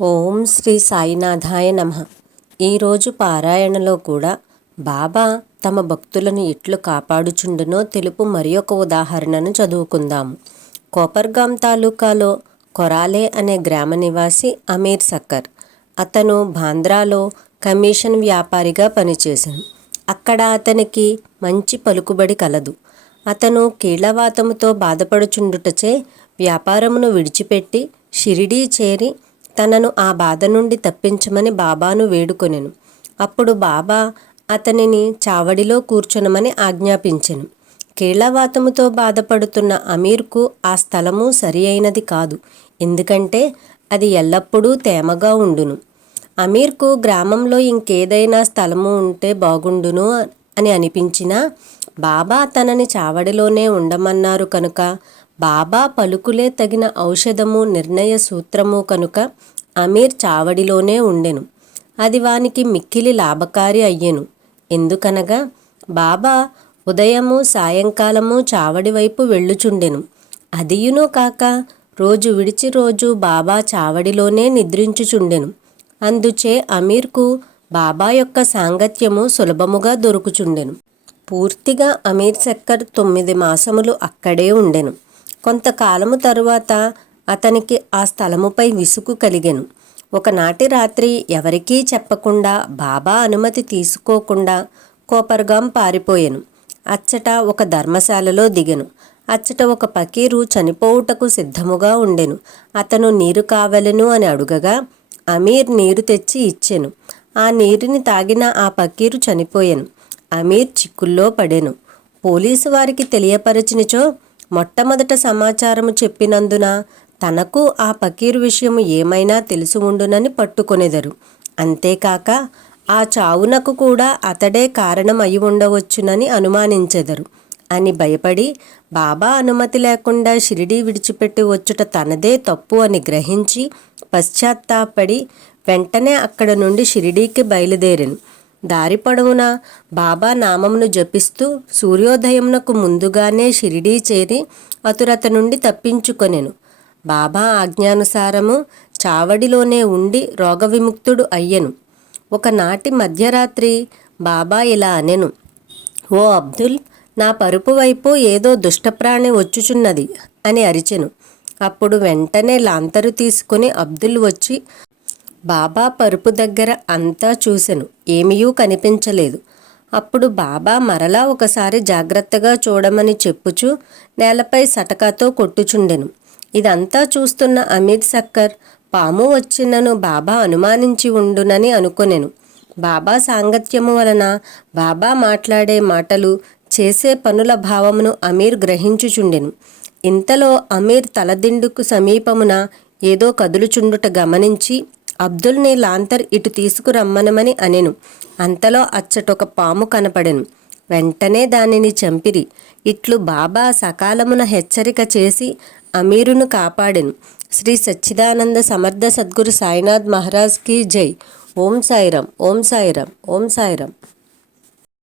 ఓం శ్రీ సాయినాథాయ నమ. ఈరోజు పారాయణలో కూడా బాబా తమ భక్తులను ఎట్లు కాపాడుచుండునో తెలుపు మరి ఒక ఉదాహరణను చదువుకుందాము కోపర్గాం తాలూకాలో కొరాలే అనే గ్రామ నివాసి అమీర్ సక్కర్. అతను బాంద్రాలో కమిషన్ వ్యాపారిగా పనిచేశాను అక్కడ అతనికి మంచి పలుకుబడి కలదు. అతను కీళ్ళవాతముతో బాధపడుచుండుటచే వ్యాపారమును విడిచిపెట్టి షిరిడీ చేరి తనను ఆ బాధ నుండి తప్పించమని బాబాను వేడుకొనెను. అప్పుడు బాబా అతనిని చావడిలో కూర్చునమని ఆజ్ఞాపించెను. కీళ్ళవాతముతో బాధపడుతున్న అమీర్కు ఆ స్థలము సరి అయినది కాదు. ఎందుకంటే అది ఎల్లప్పుడూ తేమగా ఉండును. అమీర్కు గ్రామంలో ఇంకేదైనా స్థలము ఉంటే బాగుండును అని అనిపించినా బాబా తనని చావడిలోనే ఉండమన్నారు కనుక బాబా పలుకులే తగిన ఔషధము నిర్ణయ సూత్రము కనుక అమీర్ చావడిలోనే ఉండెను. అది వానికి మిక్కిలి లాభకారి అయ్యెను. ఎందుకనగా బాబా ఉదయము సాయంకాలము చావడి వైపు వెళ్ళుచుండెను. అదియునూ కాక రోజు విడిచి రోజు బాబా చావడిలోనే నిద్రించుచుండెను. అందుచే అమీర్కు బాబా యొక్క సాంగత్యము సులభముగా దొరుకుచుండెను. పూర్తిగా అమీర్ చక్కర్ తొమ్మిది మాసములు అక్కడే ఉండెను. కొంతకాలము తరువాత అతనికి ఆ స్థలముపై విసుగు కలిగెను. ఒకనాటి రాత్రి ఎవరికీ చెప్పకుండా బాబా అనుమతి తీసుకోకుండా కోపర్గాం పారిపోయాను. అచ్చట ఒక ధర్మశాలలో దిగెను. అచ్చట ఒక పకీరు చనిపోవుటకు సిద్ధముగా ఉండెను. అతను నీరు కావలెను అని అడుగగా అమీర్ నీరు తెచ్చి ఇచ్చెను. ఆ నీరుని తాగిన ఆ పకీరు చనిపోయాను. అమీర్ చిక్కుల్లో పడెను. పోలీసు వారికి తెలియపరచినచో మొట్టమొదట సమాచారము చెప్పినందున తనకు ఆ పకీరు విషయం ఏమైనా తెలిసి ఉండునని పట్టుకొనెదరు. అంతేకాక ఆ చావునకు కూడా అతడే కారణం అయి ఉండవచ్చునని అనుమానించెదరు. అని భయపడి బాబా అనుమతి లేకుండా షిరిడీ విడిచిపెట్టి వచ్చుట తనదే తప్పు అని గ్రహించి పశ్చాత్తాపడి వెంటనే అక్కడ నుండి షిరిడీకి బయలుదేరాను. దారి పొడవున? బాబా నామమును జపిస్తూ సూర్యోదయంనకు ముందుగానే షిరిడీ చేరి అతురత నుండి తప్పించుకొనెను. బాబా ఆజ్ఞానుసారము చావడిలోనే ఉండి రోగ విముక్తుడు అయ్యెను. ఒకనాటి మధ్యరాత్రి బాబా ఇలా అనెను. ఓ అబ్దుల్ నా పరుపు వైపు ఏదో దుష్టప్రాణి వచ్చుచున్నది అని అరిచెను. అప్పుడు వెంటనే లాంతరు తీసుకుని అబ్దుల్ వచ్చి బాబా పరుపు దగ్గర అంతా చూసెను ఏమీయూ కనిపించలేదు. అప్పుడు బాబా మరలా ఒకసారి జాగ్రత్తగా చూడమని చెప్పుచు నేలపై సటకాతో కొట్టుచుండెను. ఇదంతా చూస్తున్న అమీర్ సక్కర్ పాము వచ్చినను బాబా అనుమానించి ఉండునని అనుకొనెను. బాబా సాంగత్యము వలన బాబా మాట్లాడే మాటలు చేసే పనుల భావమును అమీర్ గ్రహించుచుండెను. ఇంతలో అమీర్ తలదిండుకు సమీపమున ఏదో కదులుచుండుట గమనించి అబ్దుల్ని లాంతర్ ఇటు తీసుకురమ్మనమని అనెను. అంతలో అచ్చటొక పాము కనపడెను. వెంటనే దానిని చంపిరి. ఇట్లు బాబా సకాలమున హెచ్చరిక చేసి అమీరును కాపాడెను. శ్రీ సచ్చిదానంద సమర్థ సద్గురు సాయినాథ్ మహారాజ్కి జై. ఓం సాయిరం ఓం సాయిరం ఓం సాయిరం